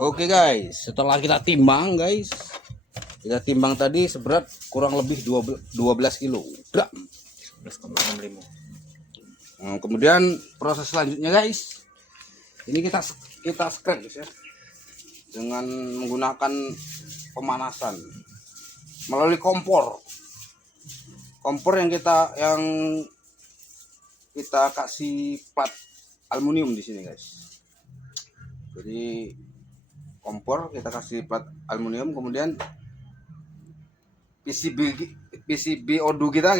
Oke guys, setelah kita timbang guys, kita timbang tadi seberat kurang lebih 12 kilo. 11,65. Kemudian proses selanjutnya guys, ini kita scrap guys ya, dengan menggunakan pemanasan melalui kompor yang kita kasih plat aluminium di sini guys. Jadi kompor kita kasih plat aluminium, kemudian PCB ODU kita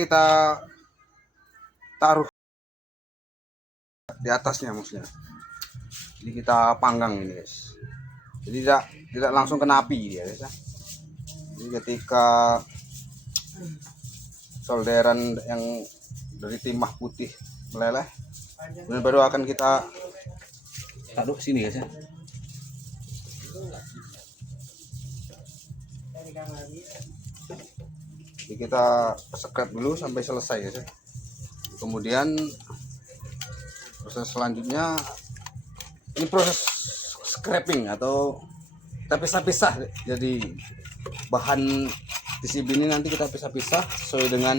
taruh di atasnya maksudnya. Jadi kita panggang ini guys. Jadi tidak langsung kena api ya guys. Jadi ketika solderan yang dari timah putih meleleh, kemudian baru akan kita taruh sini guys ya. Jadi kita scrap dulu sampai selesai guys ya. Kemudian proses selanjutnya ini proses scrapping atau kita pisah-pisah. Jadi bahan PCB ini nanti kita pisah-pisah sesuai dengan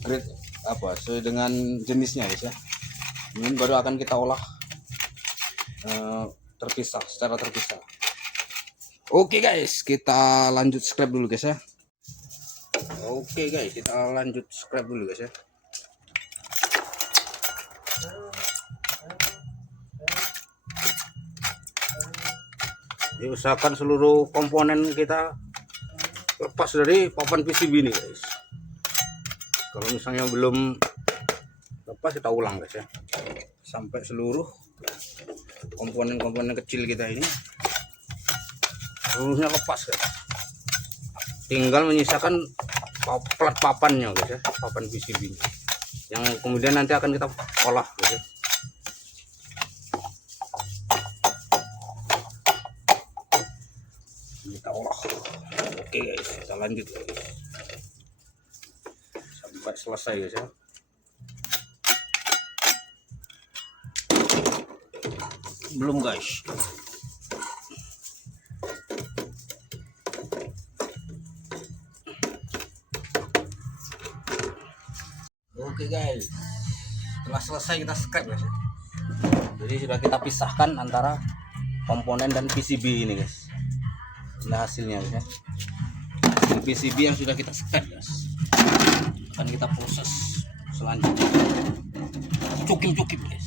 grade sesuai dengan jenisnya guys ya. Kemudian baru akan kita olah secara terpisah. Oke guys, kita lanjut scrap dulu guys ya. Oke guys, kita lanjut scrap dulu guys ya. Jadi usahakan seluruh komponen kita lepas dari papan PCB ini guys. Kalau misalnya belum lepas, kita ulang guys ya, sampai seluruh komponen-komponen kecil kita ini seluruhnya lepas guys. Tinggal menyisakan plat papannya guys ya, papan PCB -nya, yang kemudian nanti akan kita olah guys ya. Kita olah. Oke guys, kita lanjut guys sampai selesai guys ya. Belum guys. Oke guys, setelah selesai kita scrap guys. Jadi sudah kita pisahkan antara komponen dan PCB ini guys. Ini hasilnya guys ya. Hasil PCB yang sudah kita scrap guys. Akan kita proses selanjutnya. Cukim guys.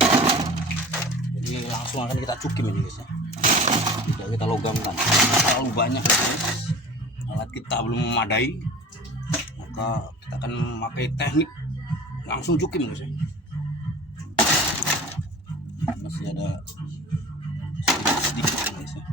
Jadi langsung akan kita cukim ini guys ya. Tidak kita logamkan. Terlalu banyak guys. Alat kita belum memadai, maka kita akan memakai teknik langsung cukim guys ya. Masih ada sedikit guys ya.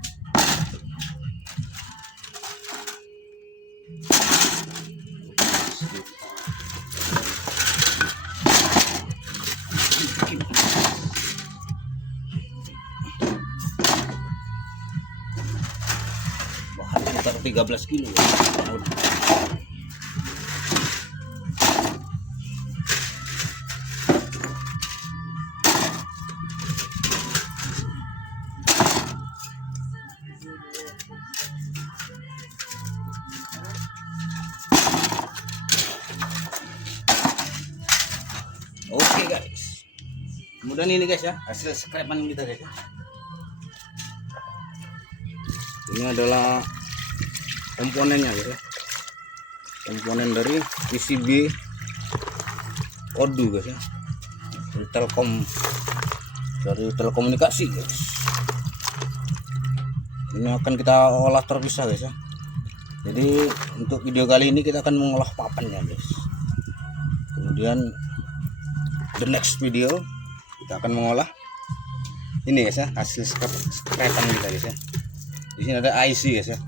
Bahan sekitar 13 kilo ya. Oke guys, kemudian ini guys ya, hasil scrapan kita guys ya. Ini adalah komponennya guys ya, komponen dari PCB ODU guys ya, dari telekomunikasi guys. Ini akan kita olah terpisah guys ya. Jadi untuk video kali ini kita akan mengolah papannya guys. Kemudian the next video kita akan mengolah ini guys ya, hasil scrapan kita guys ya. Di sini ada IC guys ya,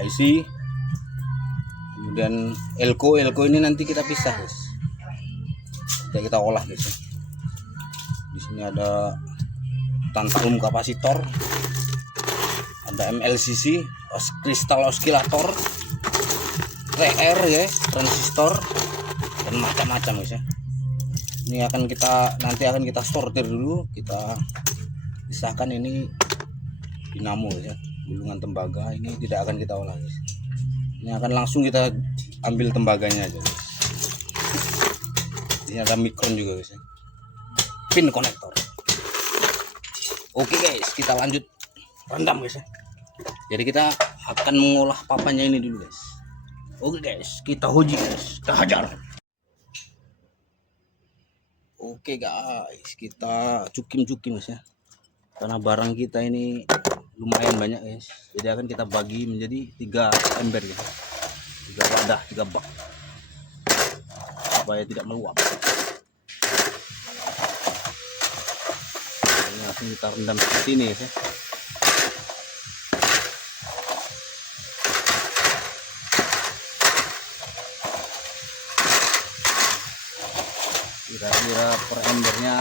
IC, kemudian elko ini nanti kita pisah guys, kita olah guys ya. Di sini ada tantalum kapasitor, ada MLCC, kristal oskilator, TR ya, transistor, dan macam-macam guys ya. Ini nanti akan kita sortir dulu, kita Pisahkan ini dinamo ya, gulungan tembaga ini tidak akan kita olah guys. Ini akan langsung kita ambil tembaganya aja guys. Ini ada mikron juga guys ya. Pin konektor. Oke guys, kita lanjut rendam guys ya. Jadi kita akan mengolah papanya ini dulu guys. Oke guys, kita uji guys, kita hajar. Oke guys, kita cukim-cukim guys ya. Karena barang kita ini lumayan banyak guys. Jadi akan kita bagi menjadi 3 ember ya. 3 wadah, 3 bak. Supaya tidak meluap. Ini langsung kita rendam seperti ini guys ya. Kira-kira per embernya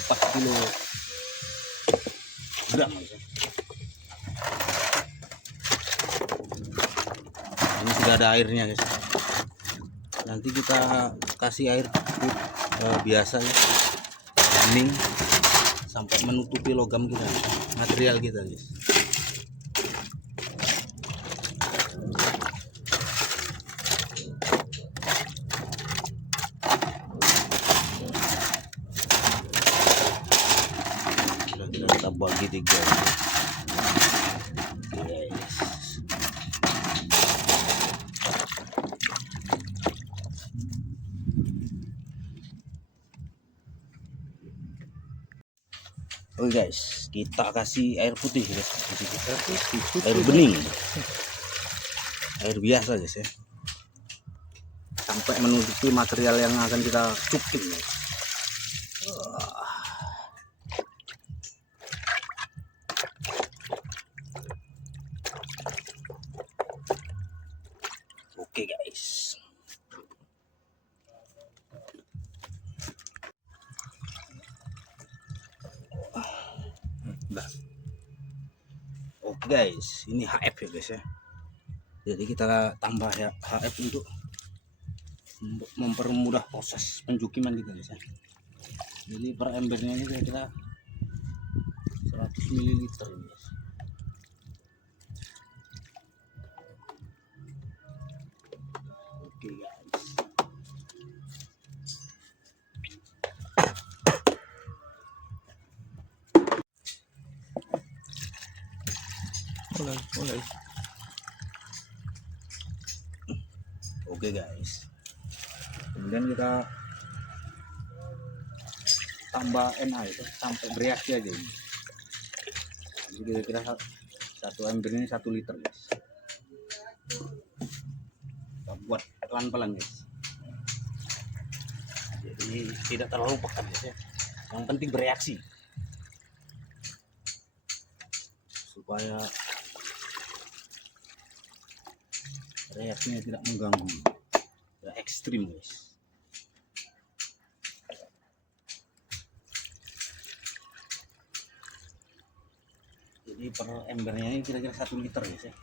4 kilo gram guys ya. Ini sudah ada airnya guys. Nanti kita kasih air biasa ya, bening sampai menutupi logam kita, material kita guys. Kita bagi 3 guys. Oke guys, kita kasih air putih guys. Air bening, air biasa guys ya, sampai menutupi material yang akan kita cukin guys. Oke guys, oke guys, ini HF ya guys ya. Jadi kita tambah ya HF untuk mempermudah proses pencukiman kita guys ya. Jadi per embernya ini kira-kira 100 ml ini guys. Oke guys. Mulai. Oke guys. Kemudian kita tambah NA itu sampai bereaksi aja ini. Jadi kira-kira 1 ember ini 1 liter guys. Kita buat pelan-pelan guys. Jadi tidak terlalu pekat guys ya. Yang penting bereaksi. Supaya reaksinya tidak mengganggu, tidak ekstrim guys. Jadi per embernya ini kira-kira 1 liter guys ya,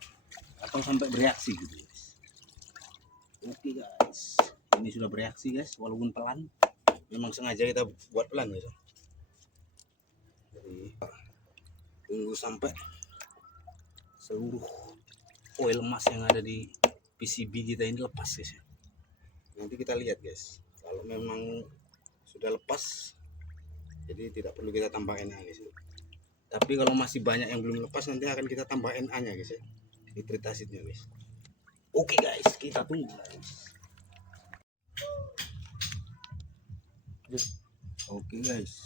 atau sampai bereaksi gitu guys. Oke guys, ini sudah bereaksi guys, walaupun pelan. Memang sengaja kita buat pelan guys. Jadi tunggu sampai seluruh oil emas yang ada di PCB kita ini lepas guys ya. Nanti kita lihat guys, kalau memang sudah lepas, jadi tidak perlu kita tambah NA guys. Tapi kalau masih banyak yang belum lepas, nanti akan kita tambah NA nya guys ya, nitrit asidnya guys. Oke guys, kita tunggu guys. Oke guys,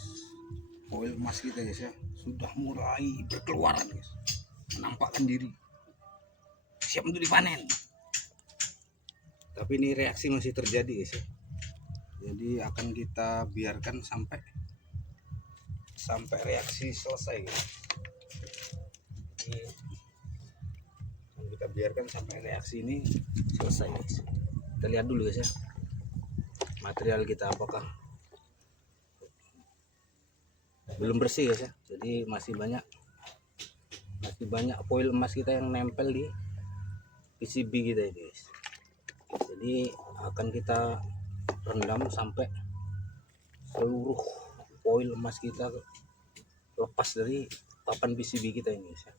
oil emas kita guys ya sudah mulai berkeluaran guys, menampakkan diri, siap untuk dipanen. Tapi ini reaksi masih terjadi guys ya. Jadi akan kita biarkan sampai reaksi selesai guys. Ini akan kita biarkan sampai reaksi ini selesai guys. Kita lihat dulu guys ya, material kita apakah belum bersih guys ya. Jadi masih banyak foil emas kita yang nempel di PCB kita ini guys. Jadi akan kita rendam sampai seluruh foil emas kita lepas dari papan PCB kita ini guys ya.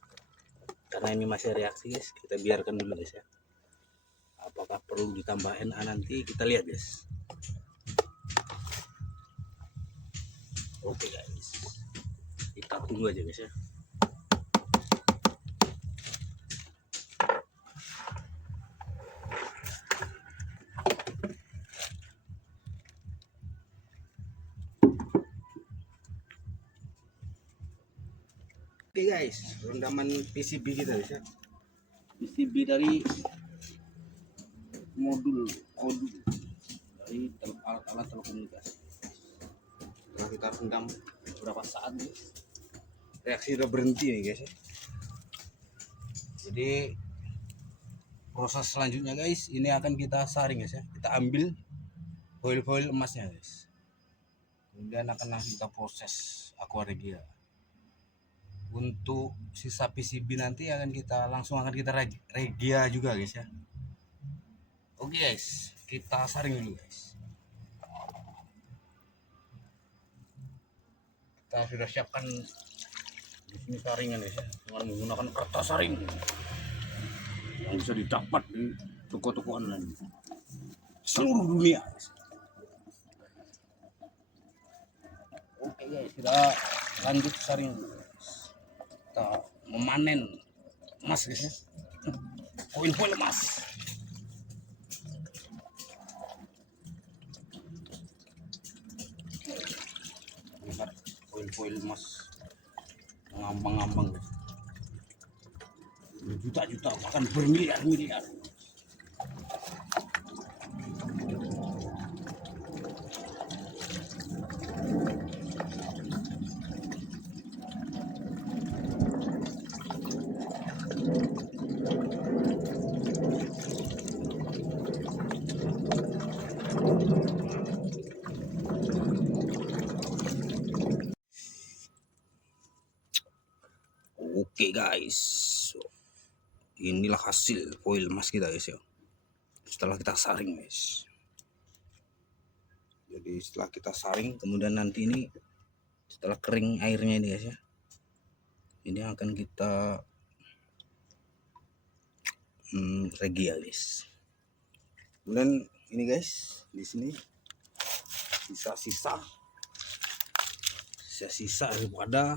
Karena ini masih reaksi guys, kita biarkan dulu guys ya. Apakah perlu ditambah NA nanti kita lihat guys. Oke guys, kita tunggu aja guys ya. Oke guys, rendaman PCB kita guys ya. PCB dari modul dari alat-alat telekomunikasi. Setelah kita rendam beberapa saat guys, reaksi udah berhenti nih guys ya. Jadi proses selanjutnya guys, ini akan kita saring guys ya. Kita ambil foil emasnya guys, kemudian akan langsung kita proses aqua regia. Untuk sisa PCB nanti akan kita regia juga guys ya. Oke guys, kita saring dulu guys. Kita sudah siapkan di sini saringan guys ya, dengan menggunakan kertas saring yang bisa didapat di toko-toko online seluruh dunia guys. Oke guys, kita lanjut saring dulu. Kita memanen emas guys ya, poin-poin emas. Lihat poin-poin emas mengambang-ambang guys, berjuta-juta bahkan bermiliar-miliar. Oke guys, inilah hasil foil emas kita guys ya, setelah kita saring guys. Jadi setelah kita saring, kemudian nanti ini setelah kering airnya ini guys ya, ini akan kita regia guys. Kemudian ini guys, di sini sisa-sisa daripada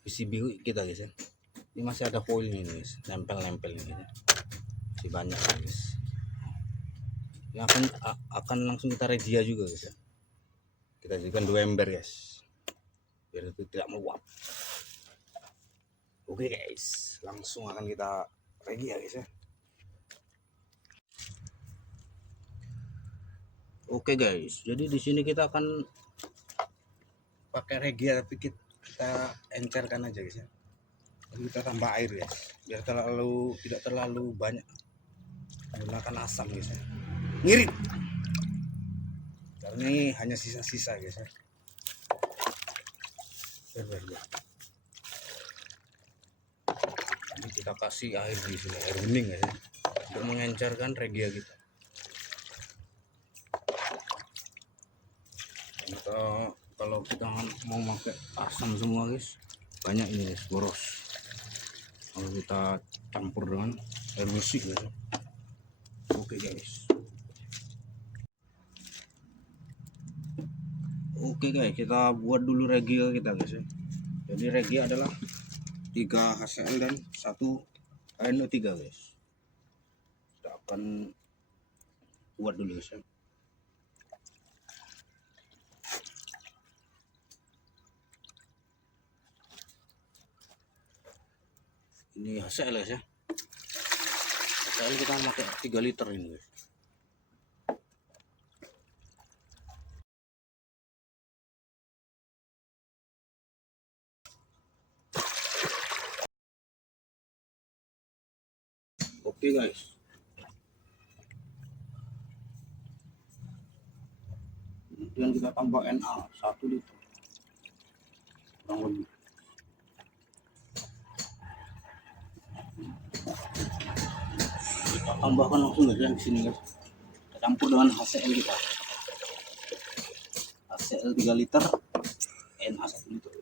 PCB kita guys ya. Ini masih ada foilnya ini guys, nempel-nempel ini ya. Masih banyak guys. Yang akan langsung kita regia juga guys ya. Kita jadikan 2 ember guys, biar itu tidak meluap. Oke guys, langsung akan kita regia guys ya. Oke guys, jadi di sini kita akan pakai regia, tapi kita encerkan aja guys ya. Lalu kita tambah air guys, biar tidak terlalu banyak menggunakan asam guys ya. Ngirit, karena ini hanya sisa-sisa guys ya. Ini kita kasih air di sini, air bening guys ya, untuk mengencerkan regia kita. Kalau kita mau pakai asam semua guys, banyak ini guys, boros. Kalau kita campur dengan air bersih guys. Oke guys. Oke guys, kita buat dulu regia kita guys ya. Jadi regia adalah 3 HCl dan 1 NO3 guys. Kita akan buat dulu guys ya. Ini HCl guys ya. HCl kita pakai 3 liter ini guys. Oke guys. Kemudian kita tambah NA 1 liter. Kurang lebih. Kita tambahkan langsung guys di sini guys. Kita campur dengan HCl kita. HCl 3 liter, NA 1 liter.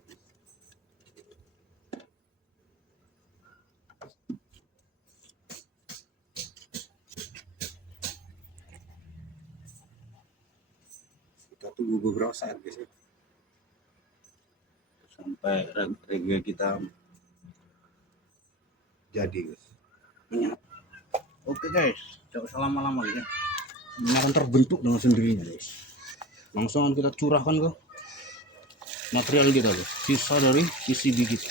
Kita tunggu beberapa saat guys ya, sampai regia kita jadi guys, menyatu. Oke guys, jangan usah lama-lama guys ya, ini akan terbentuk dengan sendirinya guys. Langsung kita curahkan ke material kita guys, sisa dari PCB kita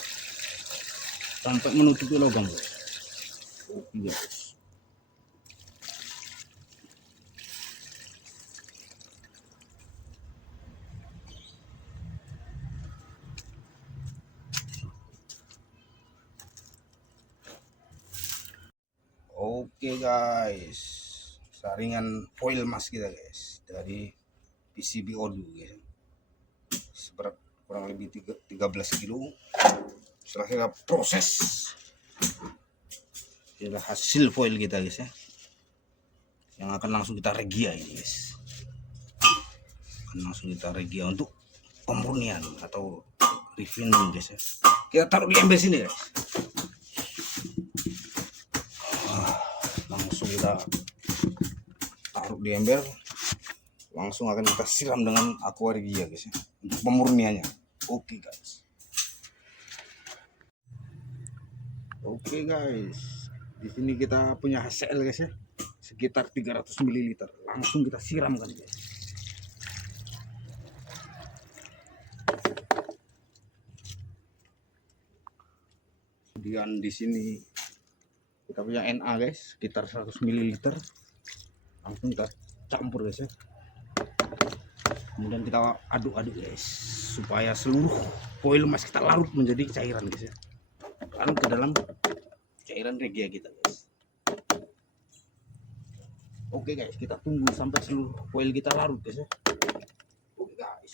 sampai menutupi logam guys. Oke guys, oke guys, saringan foil mask kita guys dari PCB Odoo guys, seberat kurang lebih 13 kilo. Setelah kita proses, inilah hasil foil kita guys ya, yang akan langsung kita regia ini guys, akan langsung kita regia untuk pemurnian atau refining guys ya. Kita taruh di ember sini guys. Langsung kita taruh di ember, langsung akan kita siram dengan aqua regia guys ya, untuk pemurniannya. Oke guys. Oke guys, di sini kita punya HCl guys ya, sekitar 300 ml. Langsung kita siramkan guys. Kemudian di sini kita punya Na guys, sekitar 100 ml. Langsung kita campur guys ya. Kemudian kita aduk-aduk guys, supaya seluruh foil mask kita larut menjadi cairan guys ya, dan ke dalam cairan regia kita guys. Oke guys, kita tunggu sampai seluruh foil kita larut guys ya. Oke guys.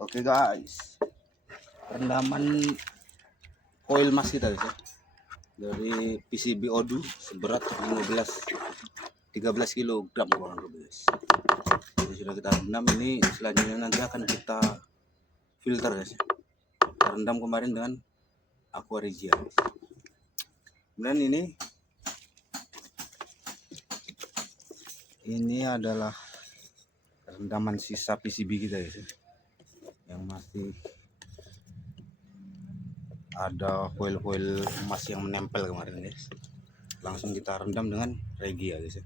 Oke guys, rendaman foil mask kita guys ya, dari PCB Odoo seberat 13 kg kurang lebih guys. Jadi sudah kita rendam, ini selanjutnya nanti akan kita filter guys ya. Kita rendam kemarin dengan aqua regia guys. Kemudian ini adalah rendaman sisa PCB kita guys ya, yang masih ada foil-foil emas yang menempel kemarin guys. Langsung kita rendam dengan regia guys ya,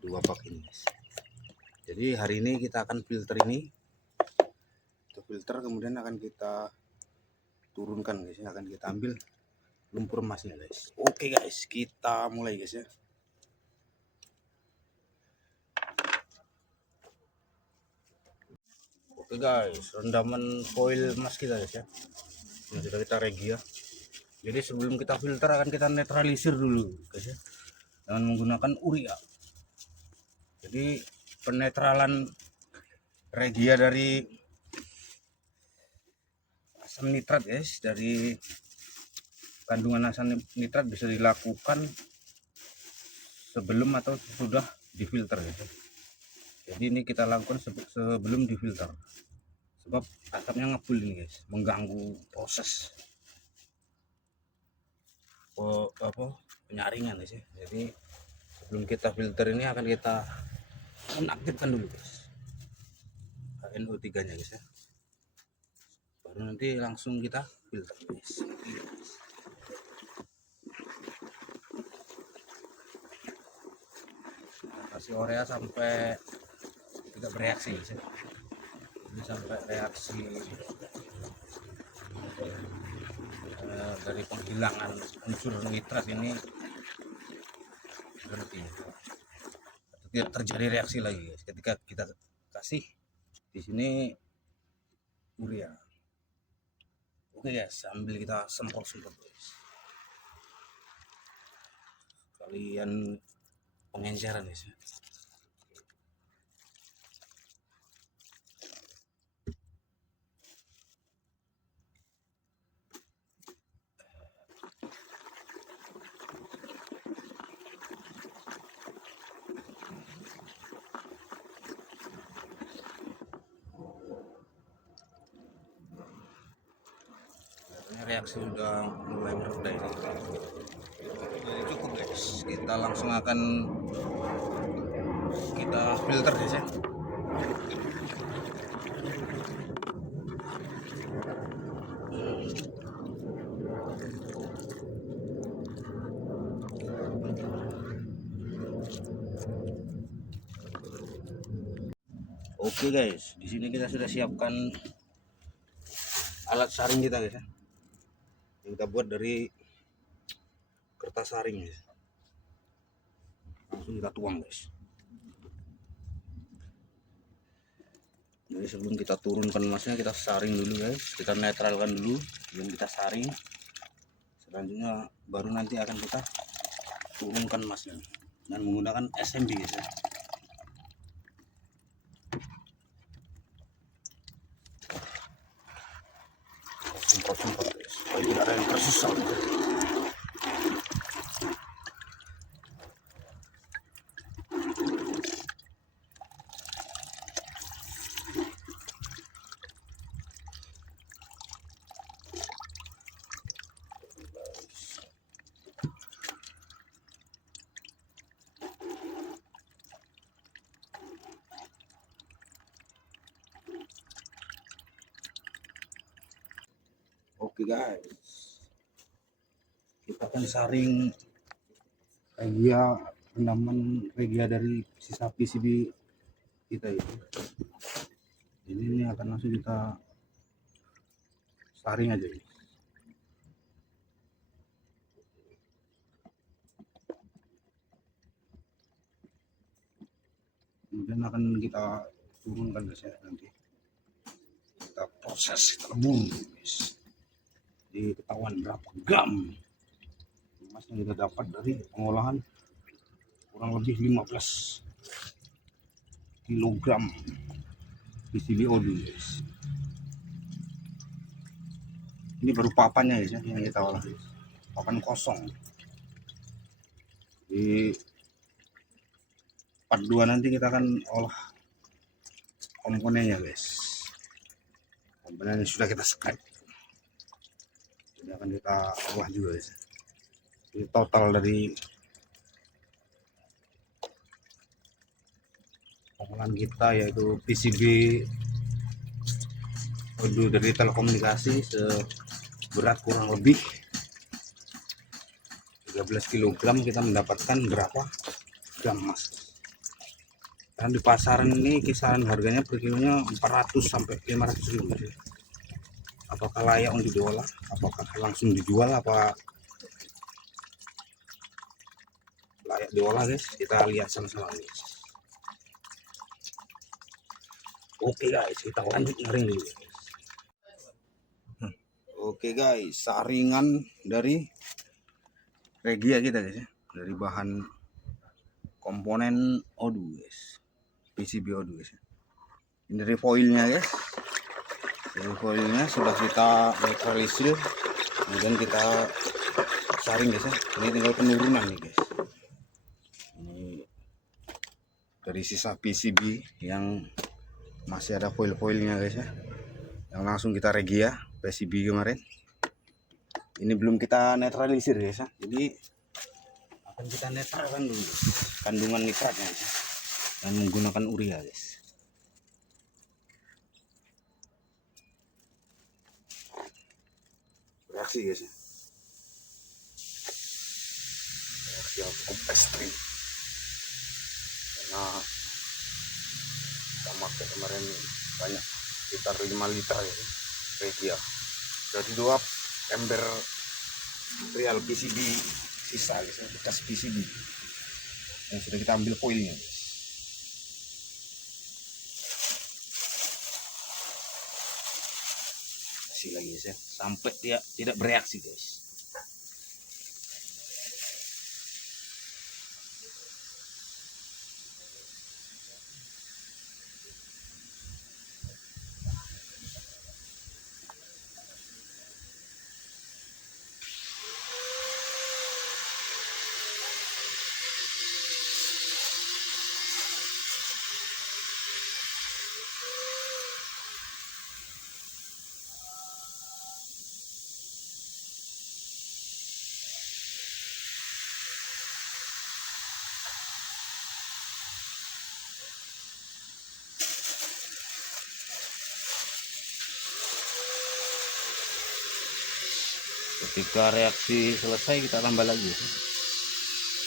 2 bak ini guys. Jadi hari ini kita akan filter ini, kita filter kemudian akan kita turunkan guys ya, akan kita ambil lumpur emasnya guys. Oke guys, kita mulai guys ya. Oke guys, rendaman foil emas kita guys ya, ini sudah kita regia. Jadi sebelum kita filter akan kita netralisir dulu guys ya, dengan menggunakan urea. Jadi penetralan regia dari asam nitrat guys, dari kandungan asam nitrat bisa dilakukan sebelum atau sudah difilter guys ya. Jadi ini kita lakukan sebelum difilter, sebab asapnya ngebul ini guys, mengganggu proses penyaringan guys ya. Jadi sebelum kita filter ini akan kita menaktifkan dulu guys NO3 nya guys ya, baru nanti langsung kita filter guys. Kasih urea sampai tidak bereaksi guys ya. Ini sampai reaksi dari penghilangan unsur nitrat ini berhenti, tidak terjadi reaksi lagi guys ketika kita kasih di sini urea. Oke guys, sambil kita semprot guys, kalian pengenceran guys ya. Reaksi sudah mulai mereda ini. Jadi cukup guys, kita langsung akan kita filter guys ya. Oke guys, di sini kita sudah siapkan alat saring kita guys ya. Yang kita buat dari kertas saring guys. Langsung kita tuang guys. Jadi sebelum kita turunkan emasnya, kita saring dulu guys, kita netralkan dulu, belum kita saring. Selanjutnya baru nanti akan kita turunkan emasnya dan menggunakan SMB guys ya. Semprot-semprot guys, supaya tidak ada yang tersisa guys. Oke guys, kita akan saring regia, rendaman regia dari sisa PCB kita itu. Ini akan langsung kita saring aja guys. Kemudian akan kita turunkan guys ya, nanti kita proses terbunuh guys. Jadi ketahuan berapa gram emas yang kita dapat dari pengolahan kurang lebih 15 kilogram PCB O2 guys. Ini baru papannya guys ya, yang kita olah guys. Papan kosong. Di part 2 nanti kita akan olah komponennya guys. Komponen yang sudah kita scrap. Ini akan kita olah juga guys. Ini total dari pengolahan kita yaitu PCB audio dari telekomunikasi seberat kurang lebih 13 kg, kita mendapatkan berapa gram emas. Dan di pasaran ini kisaran harganya per kilonya 400 sampai 500 ribu. Apakah layak untuk diolah? Apakah langsung dijual? Apa layak diolah guys? Kita lihat sama-sama guys. Oke guys, kita lanjut nyaring dulu. Oke guys, saringan dari regia kita guys ya, dari bahan komponen O2 guys, PCB O2 guys ya. Ini dari foilnya guys. Dari foilnya sudah kita netralisir, kemudian kita saring guys ya. Ini tinggal penurunan nih guys. Ini dari sisa PCB yang masih ada foil-foilnya guys ya, yang langsung kita regia PCB kemarin. Ini belum kita netralisir guys ya, jadi akan kita netralkan dulu kandungan nitratnya guys ya, dan menggunakan urea guys. Reaksi guys ya, reaksi yang cukup ekstrim karena kita pakai kemarin banyak, sekitar 5 liter ya regia dari 2 ember real PCB sisa guys ya, bekas PCB yang sudah kita ambil foilnya guys. Kasih lagi guys ya, sampai dia tidak bereaksi guys. Ketika reaksi selesai kita tambah lagi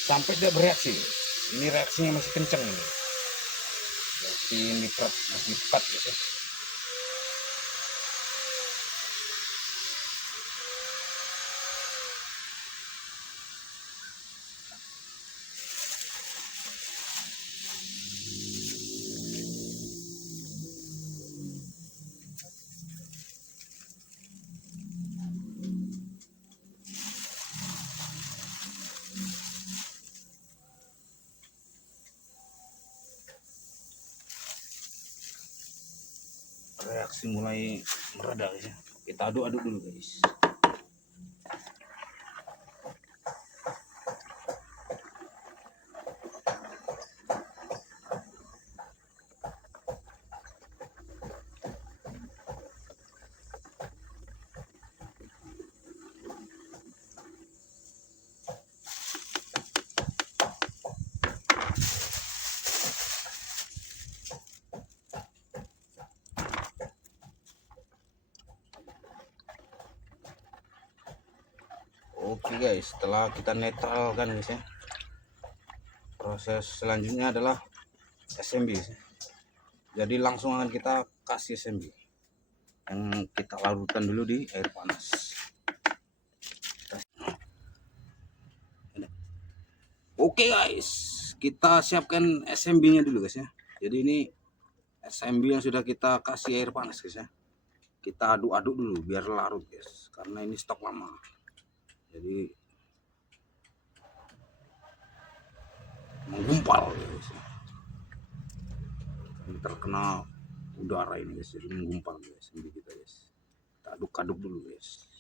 sampai dia bereaksi. Ini reaksinya masih kencang ini. masih lipat guys ya. Reaksi mulai mereda guys ya. Kita aduk-aduk dulu guys. Oke guys, setelah kita netralkan guys ya, proses selanjutnya adalah SMB guys ya. Jadi langsung akan kita kasih SMB yang kita larutkan dulu di air panas. Oke guys, kita siapkan SMB-nya dulu guys ya. Jadi ini SMB yang sudah kita kasih air panas guys ya. Kita aduk-aduk dulu biar larut guys, karena ini stok lama. Jadi menggumpal guys. Ini terkena udara ini guys, jadi menggumpal guys SMB kita guys. Kita aduk-aduk dulu guys.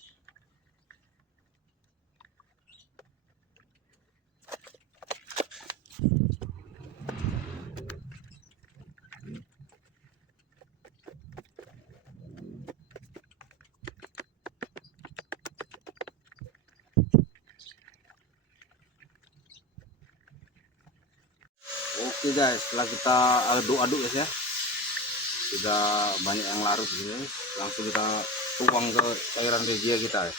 Oke guys, setelah kita aduk-aduk guys ya, sudah banyak yang larut guys, langsung kita tuang ke cairan regia kita ya,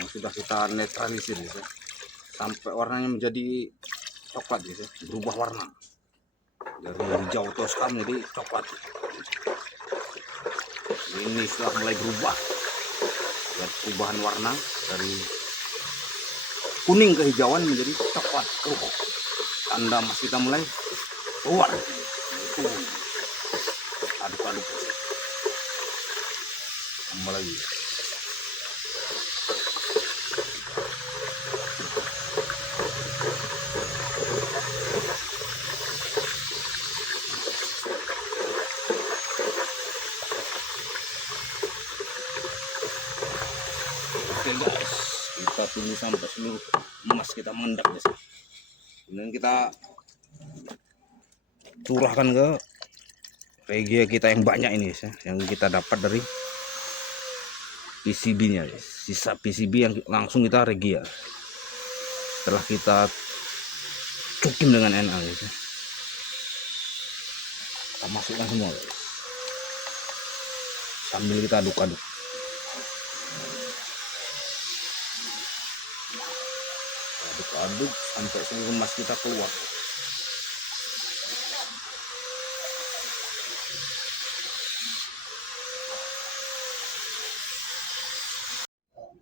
yang sudah kita netralisir guys ya, sampai warnanya menjadi coklat guys ya, berubah warna dari hijau toska menjadi coklat. Ini sudah mulai berubah, lihat perubahan warna dari kuning kehijauan menjadi coklat keruh. Tanda emas kita mulai keluar. Aduk-aduk tambah lagi. Oke guys, kita tunggu sampai seluruh emas kita mengendap guys. Kemudian kita curahkan ke regia kita yang banyak ini guys ya, yang kita dapat dari PCB-nya guys. Sisa PCB yang langsung kita regia setelah kita cukim dengan NA guys ya. Kita masukkan semua guys, sambil kita aduk-aduk. Aduk sampai seluruh emas kita keluar.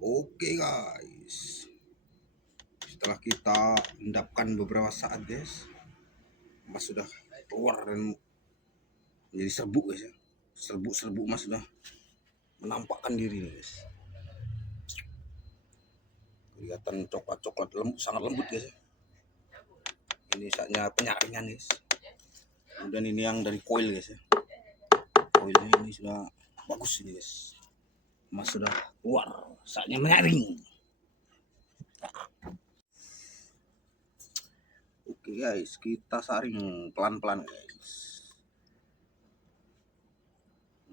Oke guys, setelah kita endapkan beberapa saat guys, emas sudah keluar dan menjadi serbuk guys ya. Serbuk-serbuk emas sudah menampakkan diri nih guys. Kelihatan coklat-coklat lembut, sangat lembut guys ya. Ini saatnya penyaringan guys. Kemudian ini yang dari koil guys ya. Koilnya ini sudah bagus ini guys. Emas sudah keluar, saatnya menyaring. Oke guys, kita saring pelan-pelan guys.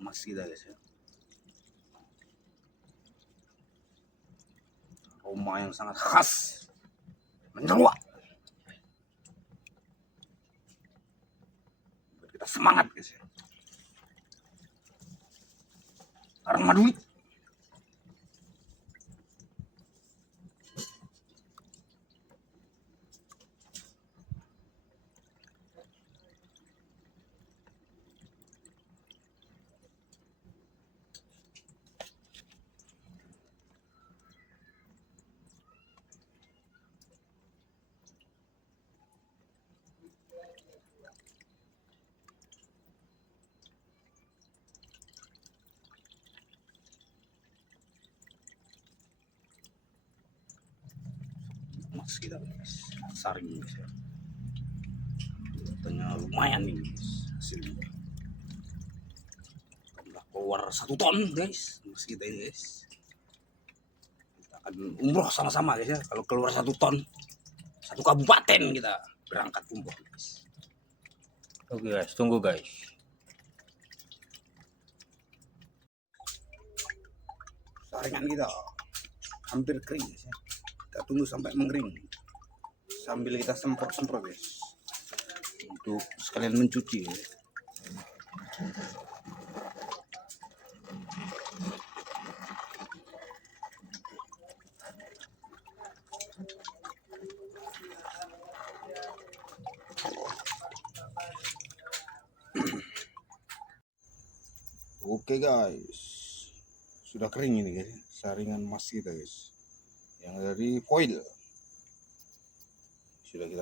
Emas kita guys ya. Aroma yang sangat khas, menyeruak. Kita semangat guys ya. Aroma duit. emas kita guys, saring guys ya. Katanya lumayan nih guys hasilnya. Udah keluar 1 ton guys emas kita ini guys. Kita akan umroh sama-sama guys ya. Kalau keluar 1 ton, 1 kabupaten kita berangkat umroh guys. Oke guys, tunggu guys. Saringan kita hampir kering guys ya. Kita tunggu sampai mengering sambil kita semprot-semprot guys untuk sekalian mencuci ya. Oke guys, sudah kering ini guys, saringan emas kita guys, yang dari foil sudah kita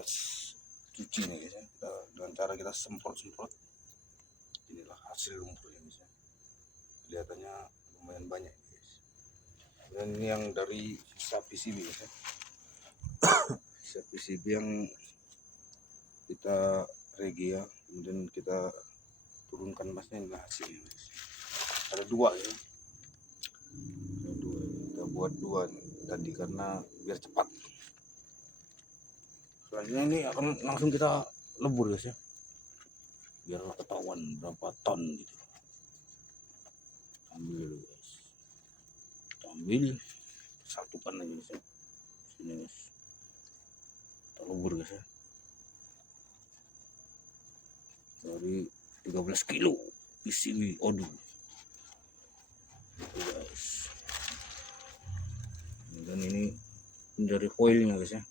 cuci nih guys ya. Kita, dengan cara kita semprot-semprot, inilah hasil lumpurnya guys ya. Kelihatannya lumayan banyak guys. Dan ini yang dari sisa PCB guys ya. Sisa PCB yang kita regia, kemudian kita turunkan emasnya, inilah hasilnya guys. Ada 2 ya. Ada 2. Kita buat 2 nih tadi karena biar cepat. Selanjutnya ini akan langsung kita lebur guys ya, biar ketahuan berapa ton gitu. Ambil dulu guys, kita ambil satukan aja guys ya. Sini guys, kita lebur guys ya, dari 13 kilo PCB odu gitu guys. Dan ini dari foilnya guys ya,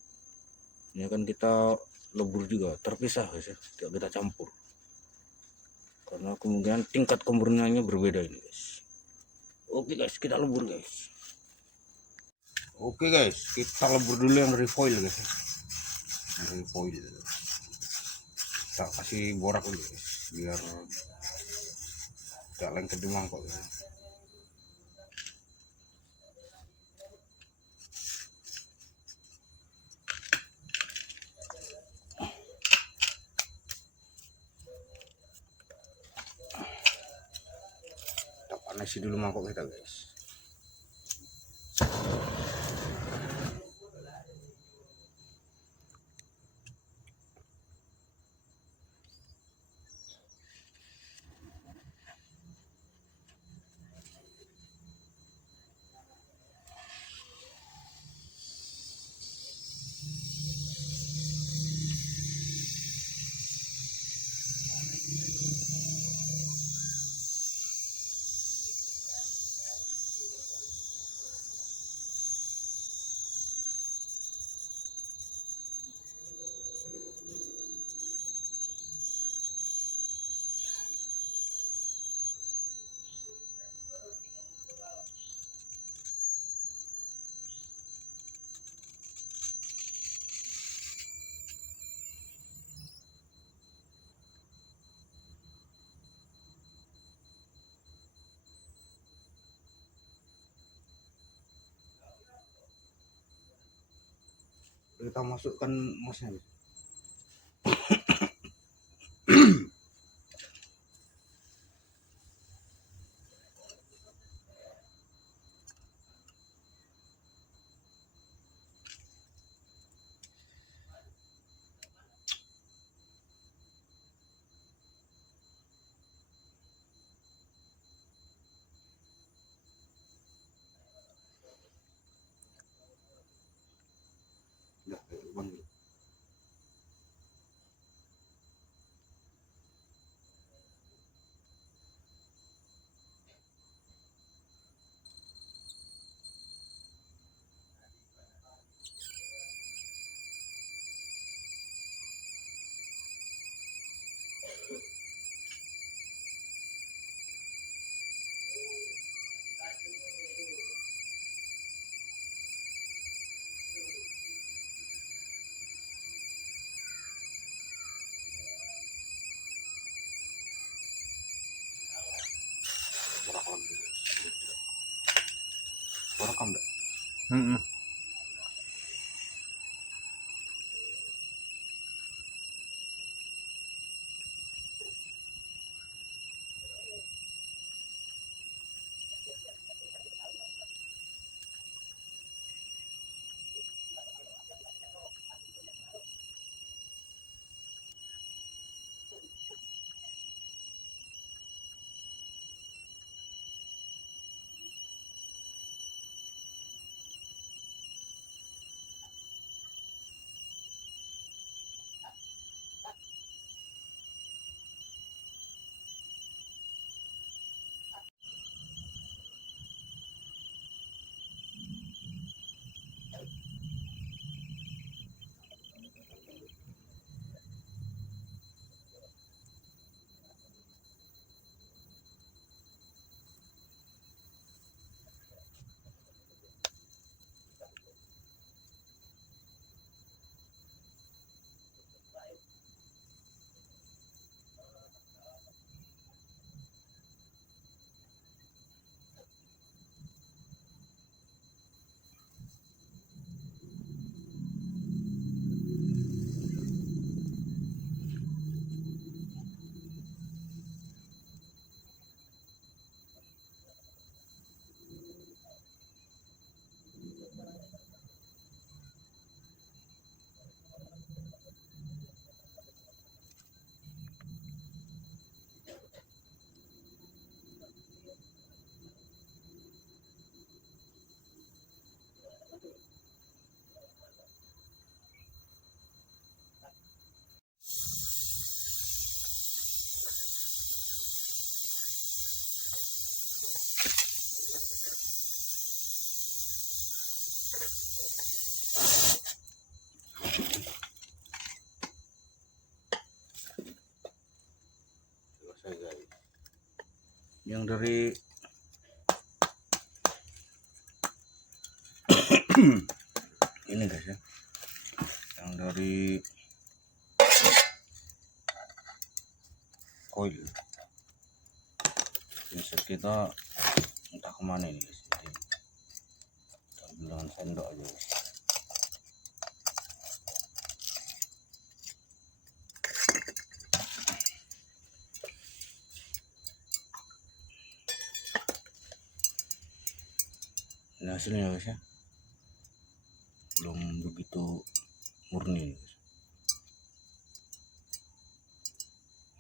ini akan kita lebur juga terpisah guys ya, tidak kita campur karena kemungkinan tingkat kemurniannya berbeda ini guys. Oke guys, kita lebur guys. Oke guys, kita lebur dulu yang dari foil guys ya. Dari foil kita kasih borak dulu guys biar tidak lengket di mangkok guys. Panasi dulu mangkok kita guys. Kita masukkan emasnya. Udah, lubang dulu. Borak enggak? Oke guys, yang dari ini guys ya, yang dari coil genset kita entah kemana ini guys. Jadi kita ambil dengan sendok aja guys. Ini hasilnya guys ya, belum begitu murni guys.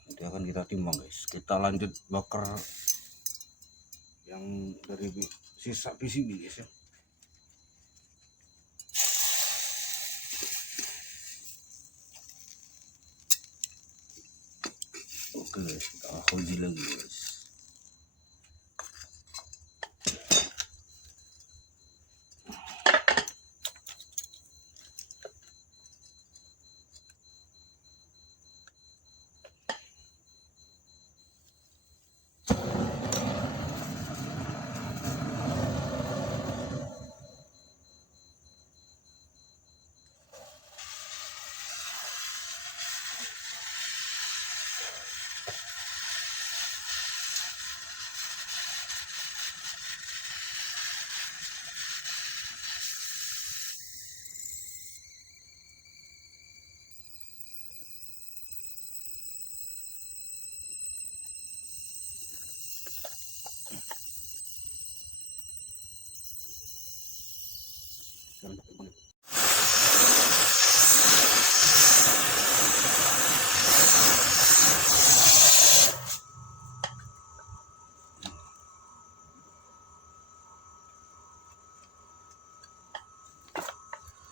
Nanti akan kita timbang guys. Kita lanjut bakar yang dari sisa PCB guys ya. Oke guys, kita uji lagi guys.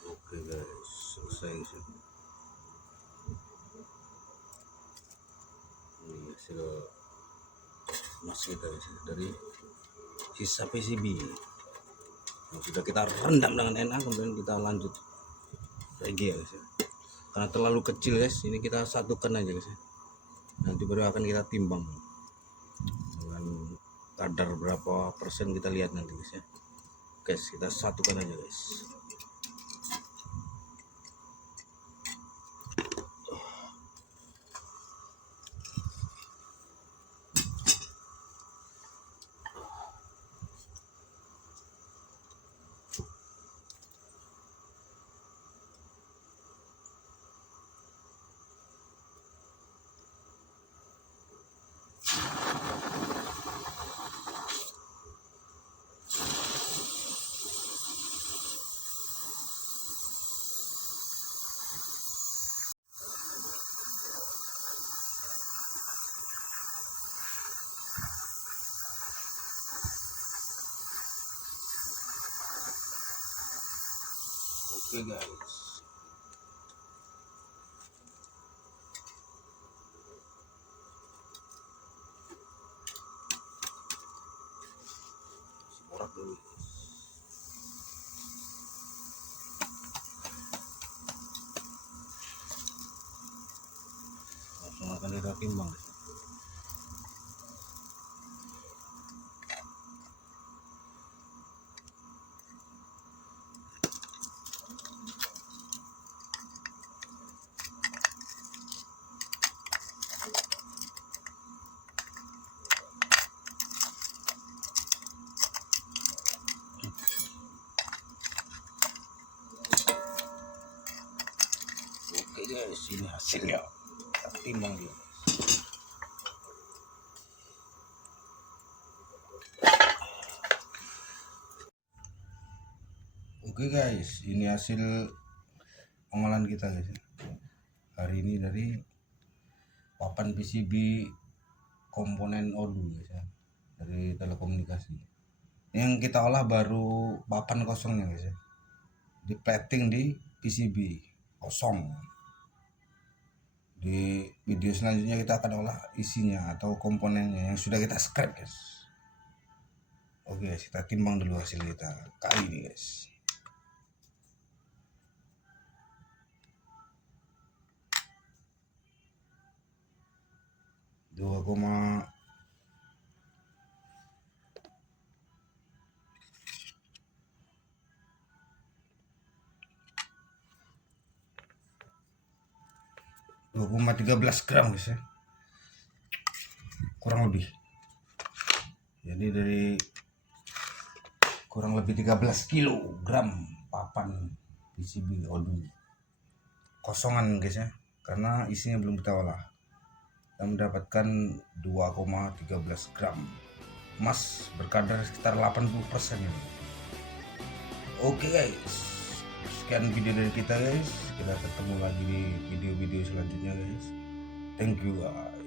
Oke guys, selesai guys. Ini hasil emas kita guys, dari sisa PCB yang sudah kita rendam dengan enak. Kemudian kita lanjut lagi ya guys ya. Karena terlalu kecil guys, ini kita satukan aja guys ya. Nanti baru akan kita timbang dengan kadar berapa persen, kita lihat nanti guys ya. Guys, kita satukan aja guys. Oke guys, borak dulu. Langsung akan kita timbang guys. Oke guys, ini hasilnya. Kita timbang dia. Oke guys, ini hasil pengolahan kita guys. Hari ini dari papan PCB komponen ODU guys ya, dari telekomunikasi. Yang kita olah baru papan kosongnya guys ya. Di plating di PCB kosong. Di video selanjutnya kita akan olah isinya atau komponennya yang sudah kita scrap guys. Oke guys, kita timbang dulu hasil kita kali ini guys. 2, 2,13 gram guys ya, kurang lebih. Jadi dari kurang lebih 13 kilogram papan PCB ODU kosongan guys ya, karena isinya belum kita olah. Kita mendapatkan 2,13 gram emas berkadar sekitar 80% ini. Oke guys, sekian video dari kita guys. Kita ketemu lagi di video-video selanjutnya guys. Thank you guys.